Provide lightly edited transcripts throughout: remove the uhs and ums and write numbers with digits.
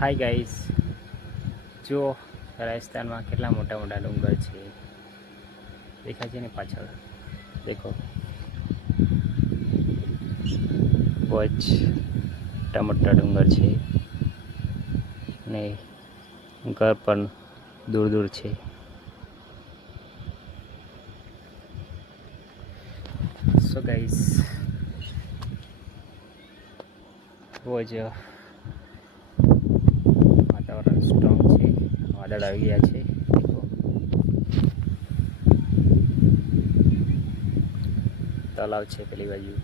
Hi guys, જો રાજસ્થાનમાં કેટલા મોટા મોટા ડુંગર છે દેખાય છે ને પાછળ દેખો બહુ જ મોટા મોટા ડુંગર છે ને ઘર પણ દૂર દૂર છે. સો ગાઈસ, બહુ જ વાતાવરણ સ્ટ્રોંગ છે. વાદળ આવી ગયા છે. દેખો તળાવ છે, પેલી બાજુ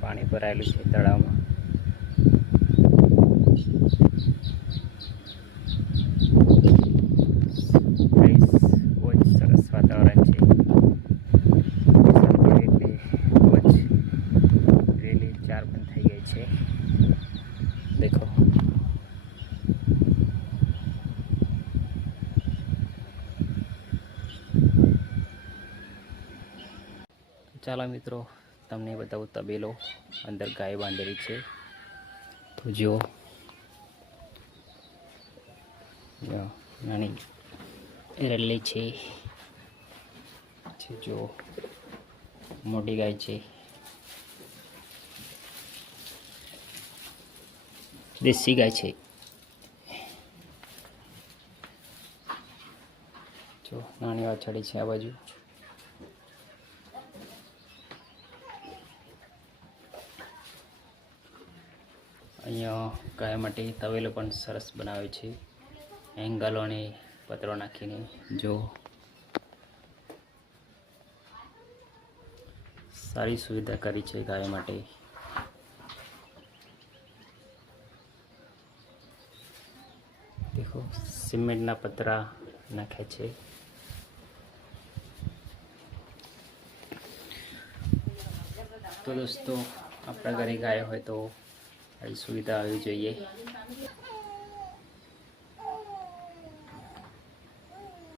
પાણી ભરાયેલું છે તળાવમાં. ગાઈસ, બહુ જ સરસ વાતાવરણ છે. એટલે બહુ જ રેલી 4 બંધ થઈ ગઈ છે. દેખો ચાલો મિત્રો, તમને બતાવું તબેલો. અંદર ગાય બાંધેલી છે. તો જો નાની રેલી છે. જો મોટી ગાય છે, દેશી ગાય છે. જો નાની વાછડી છે આ બાજુ. અહીંયા ગાય માટે તવેલો પણ સરસ બનાવે છે, એંગલો અને પતરો નાખીને. જો સારી સુવિધા કરી છે ગાય માટે. દેખો સિમેન્ટના પતરા નાખે છે. તો દોસ્તો, આપણા ઘરે ગાય હોય તો આવી સુવિધા આવી જોઈએ.